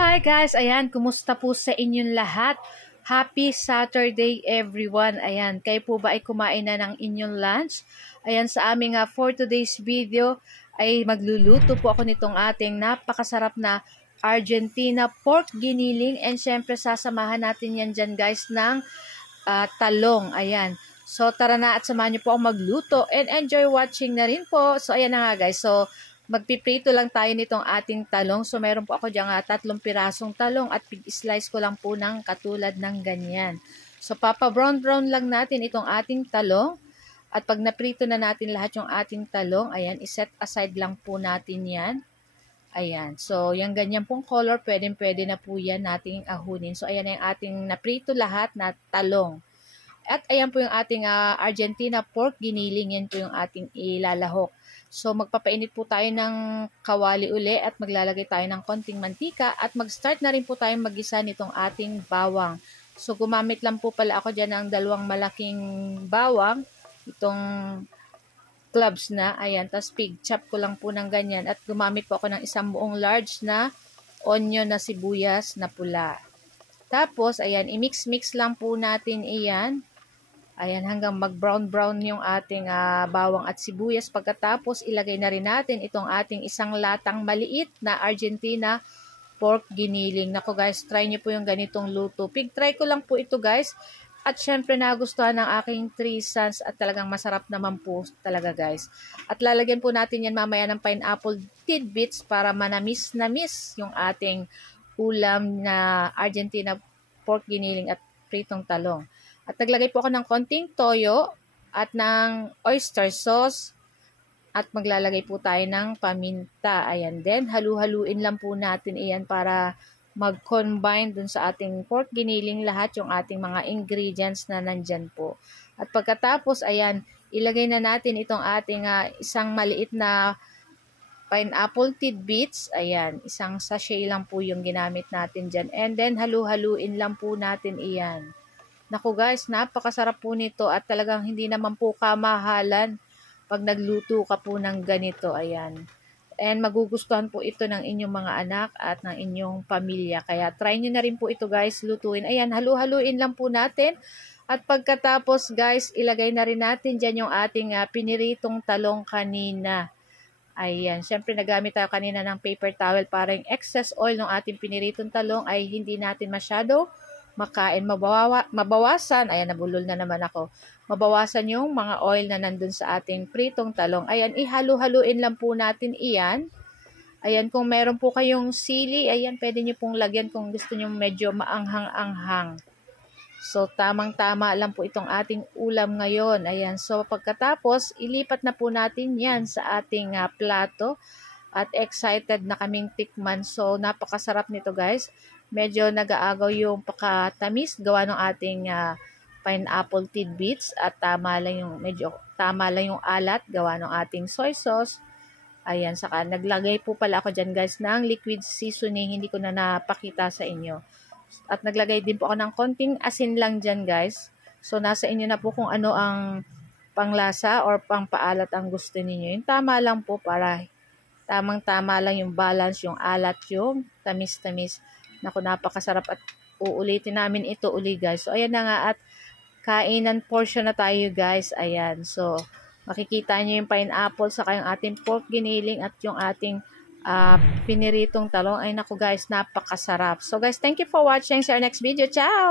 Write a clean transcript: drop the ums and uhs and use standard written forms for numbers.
Hi guys, ayan, kumusta po sa inyong lahat? Happy Saturday everyone. Ayan, kayo po ba ay kumain na ng inyong lunch? Ayan, sa aming for today's video ay magluluto po ako nitong ating napakasarap na Argentina pork giniling, and syempre sasamahan natin yan dyan guys ng talong. Ayan, so tara na at samahan niyo po ako magluto and enjoy watching na rin po. So ayan na nga guys, so magpiprito lang tayo nitong ating talong. So, meron po ako dyan 3 pirasong talong at pig-slice ko lang po ng katulad ng ganyan. So, papa-brown-brown lang natin itong ating talong. At pag naprito na natin lahat yung ating talong, ayan, iset aside lang po natin yan. Ayan. So, yung ganyan pong color, pwede na po yan nating ahunin. So, ayan na yung ating naprito lahat na talong. At ayan po yung ating Argentina pork giniling. Yan po yung ating ilalahok. So, magpapainit po tayo ng kawali uli at maglalagay tayo ng konting mantika at mag-start na rin po tayo mag-gisa nitong ating bawang. So, gumamit lang po pala ako dyan ng 2 malaking bawang, itong clubs na, ayan, tapos pig chop ko lang po ng ganyan at gumamit po ako ng 1 buong large na onion na sibuyas na pula. Tapos, ayan, i-mix-mix lang po natin iyan. Ayan, hanggang mag-brown-brown yung ating bawang at sibuyas. Pagkatapos, ilagay na rin natin itong ating 1 latang maliit na Argentina pork giniling. Naku guys, try nyo po yung ganitong luto. Pig try ko lang po ito guys. At syempre nagustuhan ng aking 3 sons at talagang masarap naman po talaga guys. At lalagyan po natin yan mamaya ng pineapple tidbits para manamis-namis yung ating ulam na Argentina pork giniling at pritong talong. At naglagay po ako ng konting toyo at ng oyster sauce at maglalagay po tayo ng paminta. Ayan din, halu-haluin lang po natin iyan para mag-combine dun sa ating pork giniling lahat yung ating mga ingredients na nandyan po. At pagkatapos, ayan, ilagay na natin itong ating 1 maliit na pineapple tidbits. Ayan, 1 sachet lang po yung ginamit natin dyan. And then, halu-haluin lang po natin iyan. Naku guys, napakasarap po nito at talagang hindi naman po kamahalan pag nagluto ka po ng ganito. Ayan. And magugustuhan po ito ng inyong mga anak at ng inyong pamilya. Kaya try nyo na rin po ito guys, lutuin. Ayan, halu-haluin lang po natin. At pagkatapos guys, ilagay na rin natin dyan yung ating piniritong talong kanina. Ayan, syempre nagamit tayo kanina ng paper towel para yung excess oil ng ating piniritong talong ay hindi natin masyado makain, mabawasan. Ayan, nabulol na naman ako. Mabawasan yung mga oil na nandun sa ating pritong talong. Ayan, ihalo-haluin lang po natin iyan. Ayan, kung meron po kayong sili, ayan, pwede nyo pong lagyan kung gusto nyo medyo maanghang-anghang. So, tamang-tama lang po itong ating ulam ngayon. Ayan, so pagkatapos, ilipat na po natin yan sa ating plato. At excited na kaming tikman. So, napakasarap nito guys. Medyo nag-aagaw yung pakatamis gawa ng ating pineapple tidbits at tama lang yung alat gawa ng ating soy sauce. Ayan, saka naglagay po pala ako dyan guys ng liquid seasoning, hindi ko na napakita sa inyo. At naglagay din po ako ng konting asin lang dyan guys. So nasa inyo na po kung ano ang panglasa or pangpaalat ang gusto niyo. Yung tama lang po para tamang-tama lang yung balance, yung alat, yung tamis-tamis. Naku, napakasarap at uulitin namin ito uli guys. So, ayan na nga at kainan portion na tayo guys. Ayan. So, makikita nyo yung pineapple saka yung ating pork giniling at yung ating piniritong talong. Ay naku guys, napakasarap. So guys, thank you for watching. See you next video. Ciao!